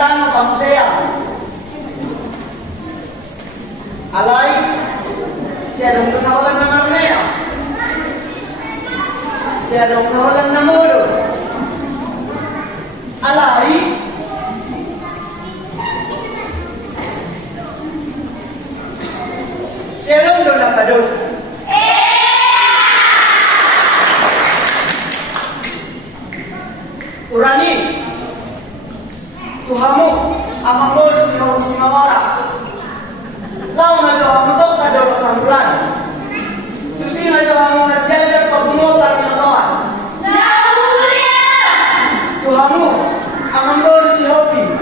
tanong pamusaya. Alay, siya nung nawalan ng arnea. Siya nung nawalan ng muro. Alay, siya nung doon ang padul. Urani, Tuhamu, amangol si Mamora. Lau na jawa mutok na daw sa bulan. Tusi na jawa mo na siya pagbuno para pinatawa. Tuhamu, amangol si Hopi.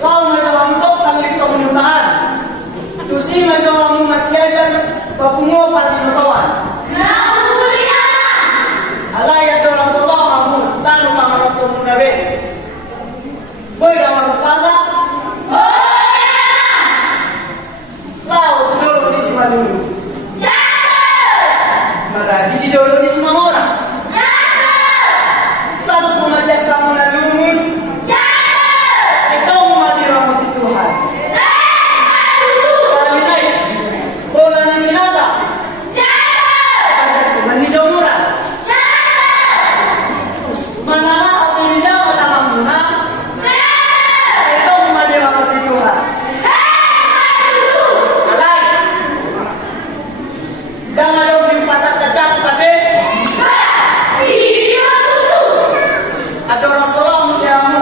Lau na jawa mutok talik penyutaan. Tusi na jawa mo na siya pagbuno para pinatawa. Alay at orang Solo kamu tanong mga rato mo na rin. Boy, naman magpasa? Lau, tinulong ni si Manulu. Maradi di dolo ni si Mamora. Sabot mo masyad ka mo na lumun. Ikaw mo matiramo di Tuhan. Kalinay, bola ni Minasa. Agad tuman ni Jamura. Manala ang pinisa o naman muna. Ikaw mo matiramo di Tuhan. Alay. Jangan dong di pasar kacang pade. Ada orang Solo musiamu.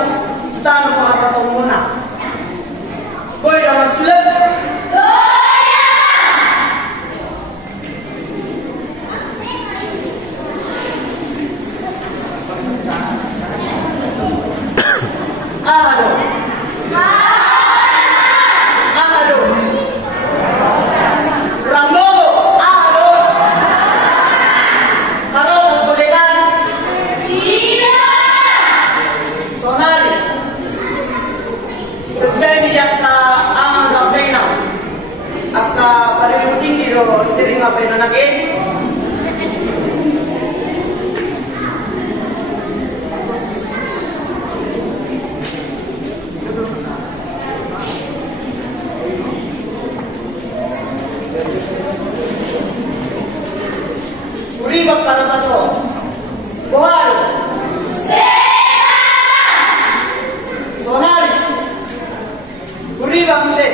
Tanah pengarap muna. Boy jangan sulit. Aduh. Aduh. Rambo. Aduh. Karo sekolekan. Sonari. Sedang bijak ka aman kapay na. Akka palimuting diro sering ngapain anak Uribak para taso. Buharo. Sonari. Uribak muse.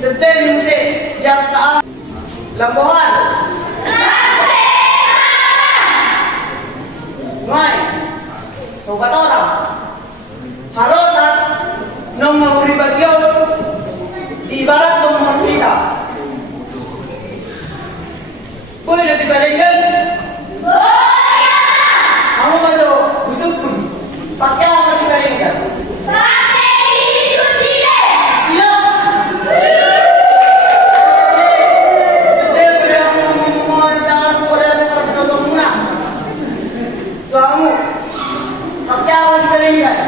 Sedang muse yang taan. Lambohan. Ngai. Sobat orang. Harotas nong mauribak yun. Di barat nong mauribak. Boy, nanti barenggan. Kamu baca busuk pun. Pakai apa di barenggan? Iya. Dia mau jangan boleh berdoa muna. Kamu pakai apa di barenggan?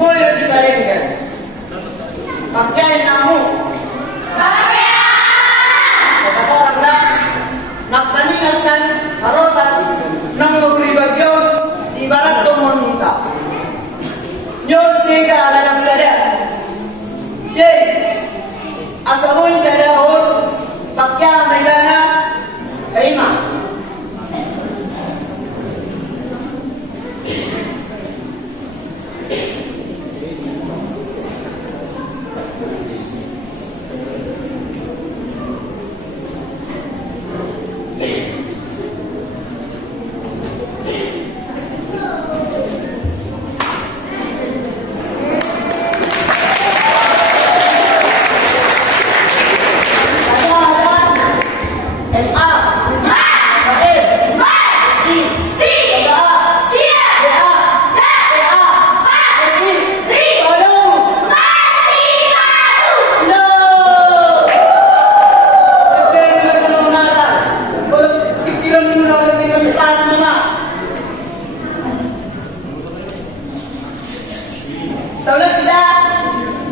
Boleh dibarengkan. Pakai namu. Sobat orang nak paningatkan harotas nang memberi bagian ibarat tomon minta. Nyosega alam sadar. J. Asaboy sadar pakai medana kaima.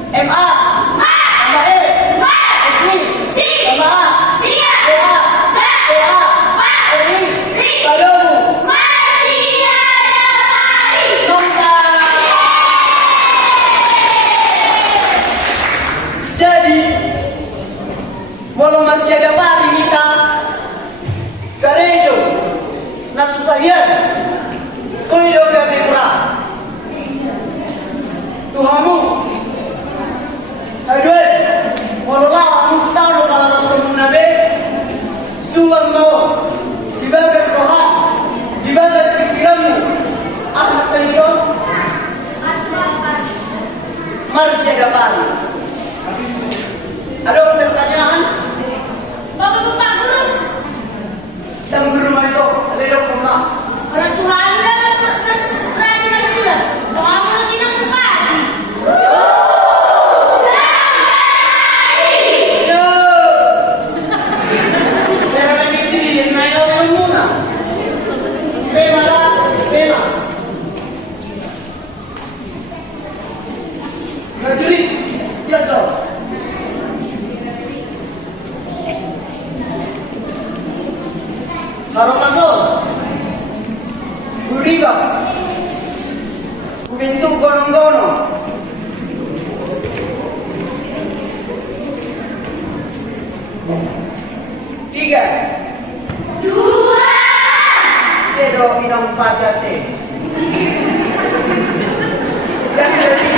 MA, MA, SI, MA, Tuhan masih ada pari kita garejo nasusahian kuido gabe kurang Tuhanmu aduh walau kamu tahu kalau kamu nabe suam mau dibagas Tuhan dibagas pikiranmu anak kayu masih ada pari. Ada pertanyaan? Bapak guru. Yang guru itu, ada dok rumah. Orang Tuhan udah berani bersurat. Kamu lagi nang pagi. Yo, era lagi cium, naik orang muna. Tema lah, tema. Prajurit, ya dok. Harotason, Guriba, Kubintu gonong-gonong. Tiga, Dua. Kedo inong pajate. Yang lebih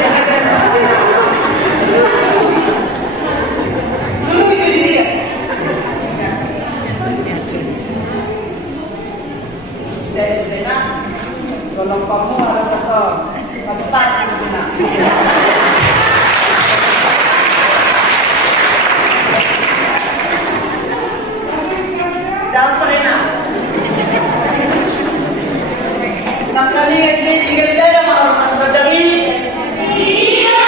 dulu jadi dia. Dari sebenarnya, kalau kamu ada kasar, kasih pasti benar. Jangan pernah. Nakali ngaji tinggal saya mau kasih berdali. Iya.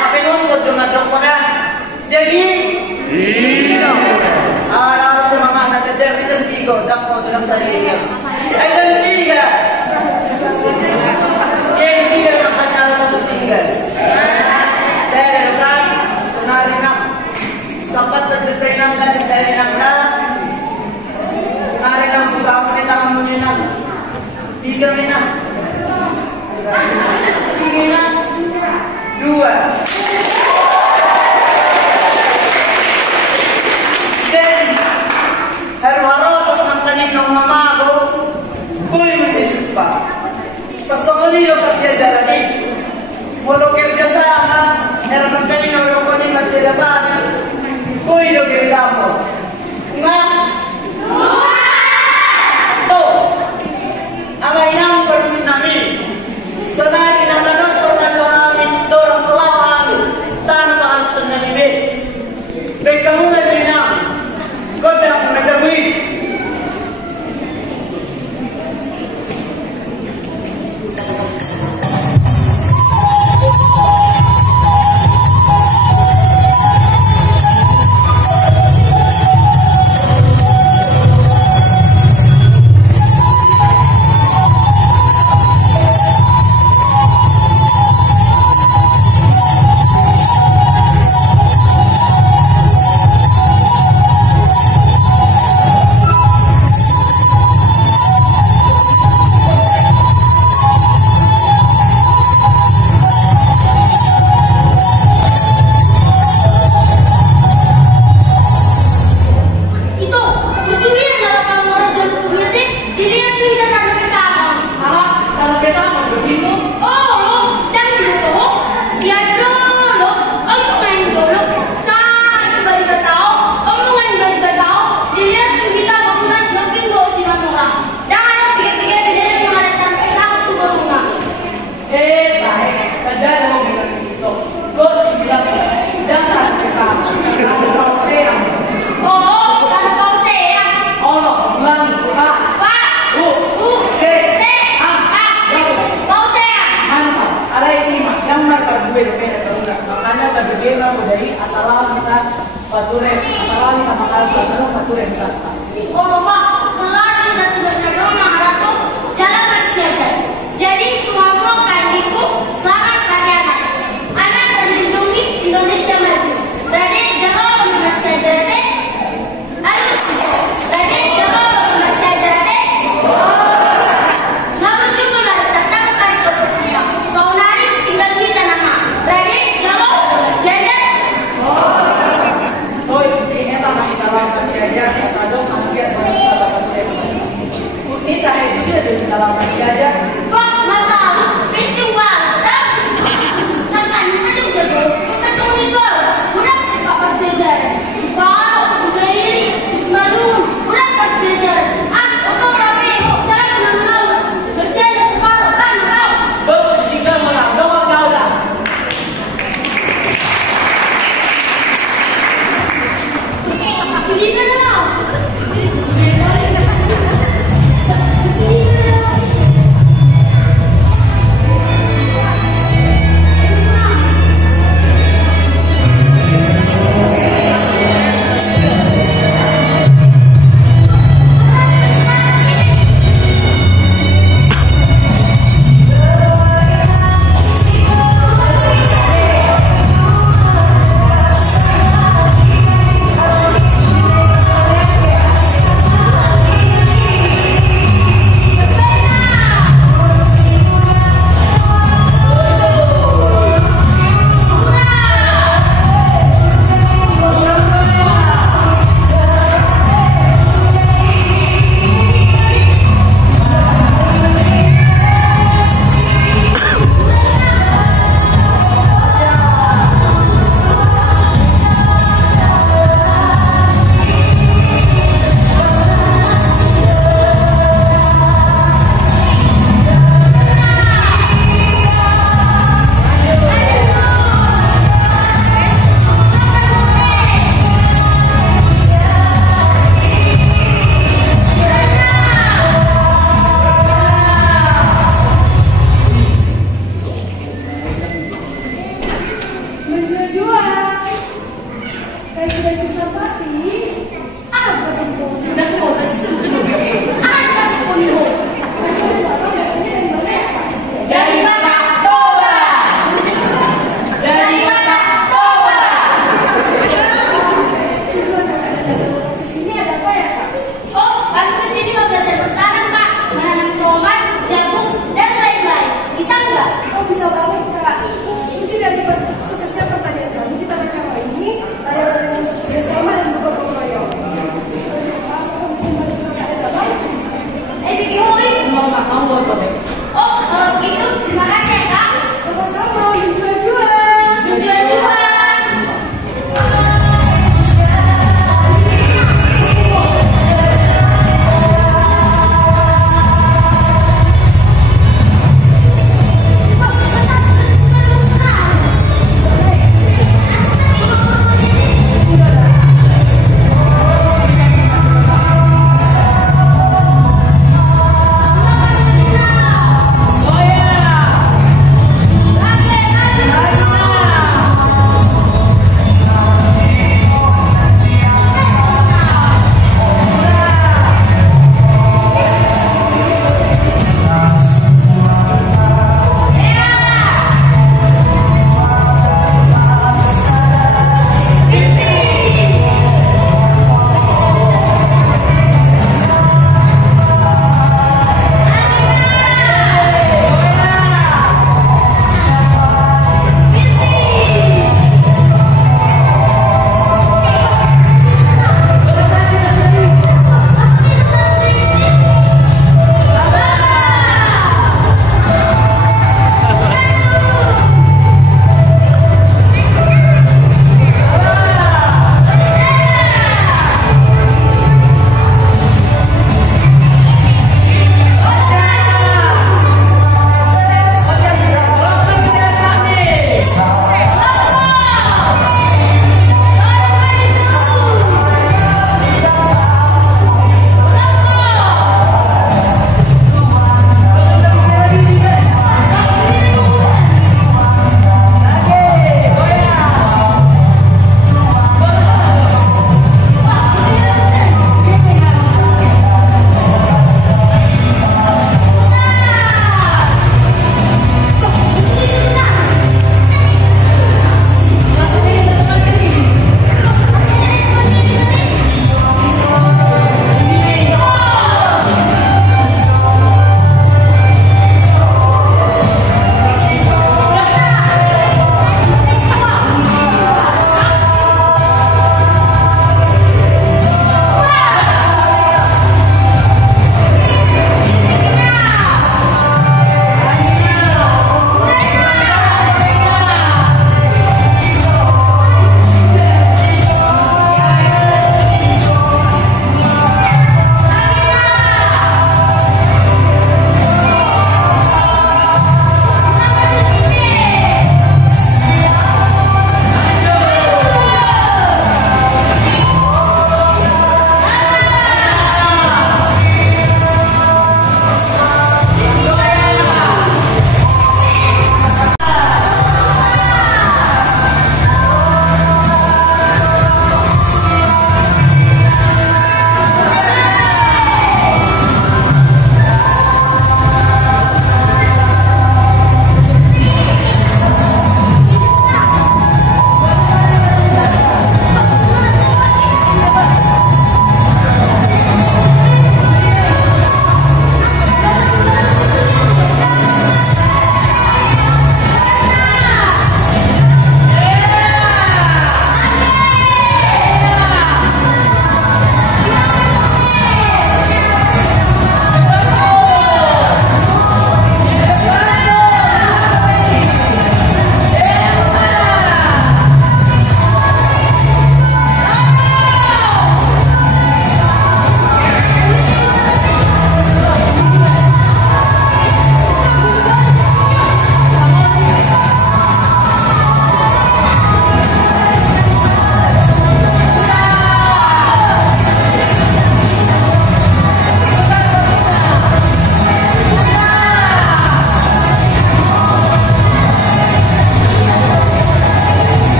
Tapi nunggu cuma dok pada. Jadi. Iya. Harus semangat ada dari sentigo, dak mau dalam tadi. Saya tiga. Jadi tiga makan kalau masuk tinggal. Saya datang senari nak sempat terjadi nak kasih dari nak dah. Senari nak buka apa tangan mulinak. Tiga minat. Tiga minat. Dua. Jadi haru-haru atas makanin ng mama ko. Boleh masih jumpa. Personally lo kerja jalani. Walau kerja sama, era makanin ng rokoni masih dapat. Boleh lo kerja kamu. Nggak. Tuh. Ang inang perusin namin. Sanay inamanot ko na kami. Torang salawan. Tanong pangalat na nibig. Baik kamu na sinang. Kodak ang nagawin. Kayak sudah ikut Sampati. Apa itu? Nak mau tak situ mungkin begini. Apa itu Niho? Kamu siapa? Datangnya dari mana ya, Pak? Dari Batak Toba. Dari Batak Toba. Tujuan kakak datang ke sini ada apa ya, Pak? Oh, kami kesini mau belajar bertanam, Pak. Menanam tomat, jagung, dan lain-lain. Bisa nggak? Oh, bisa banget, Kak. Kunci dari suksesnya pertanian kami di tanah Jawa ini adalah dengan bekerjasama dan bergotong royong.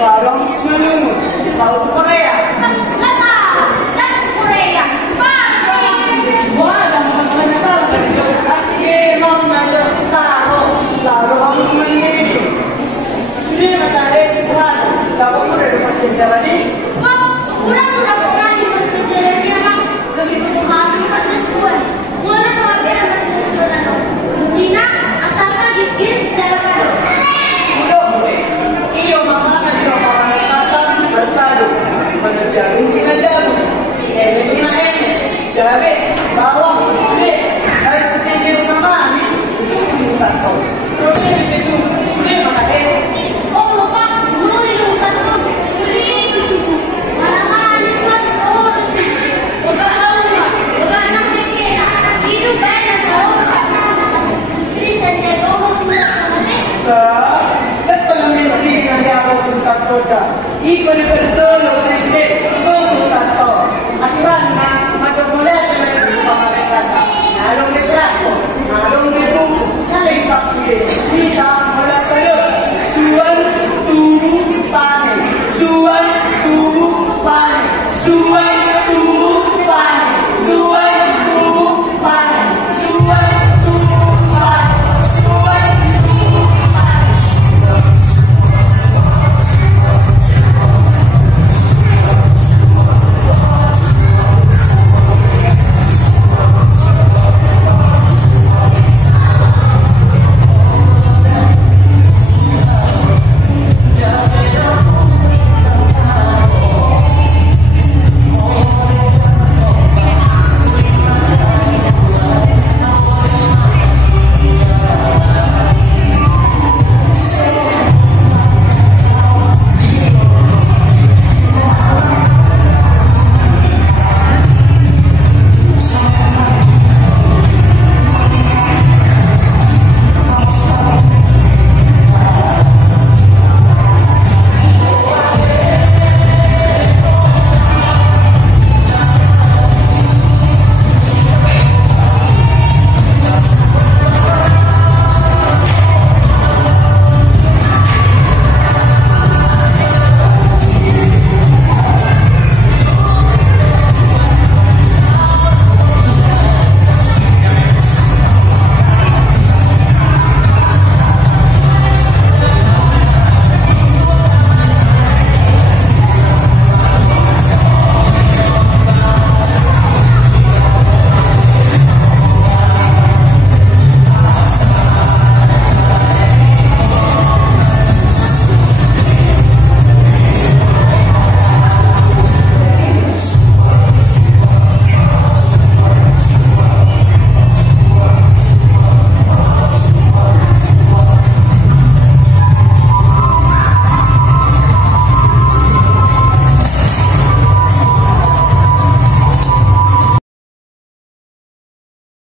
Parang semua mau ke Korea. Masa? Dan ke Korea. Bakit? Wah, naman salah ka dito. Emang nggak tahu, lalu kamu mengirim. Sudah matahari Tuhan, kamu udah dikasih sejarah nih. Wah, kurang-kurang orang yang bersejarahnya mak. Gak butuh habis persesuaian. Mulai kelahiran persesuaian. Cina asalnya gigit jalan kado. Udah boleh. Iyo makanan di orang kata berpadu. Mana jagung kena jagung, ini kena ini, cabai, bawang, sudah. Harus kecil manis, itu tak tahu. Terus itu sudah makan. Oh lupa, dulu di hutan tuh beli situ. Mana manis banget, oh sih. Boga aula, boga anak kecil. Hidup banyak selalu. Jadi saya tahu nanti. Betul yang ini dengan dia aku pun tak tahu. Iko di perso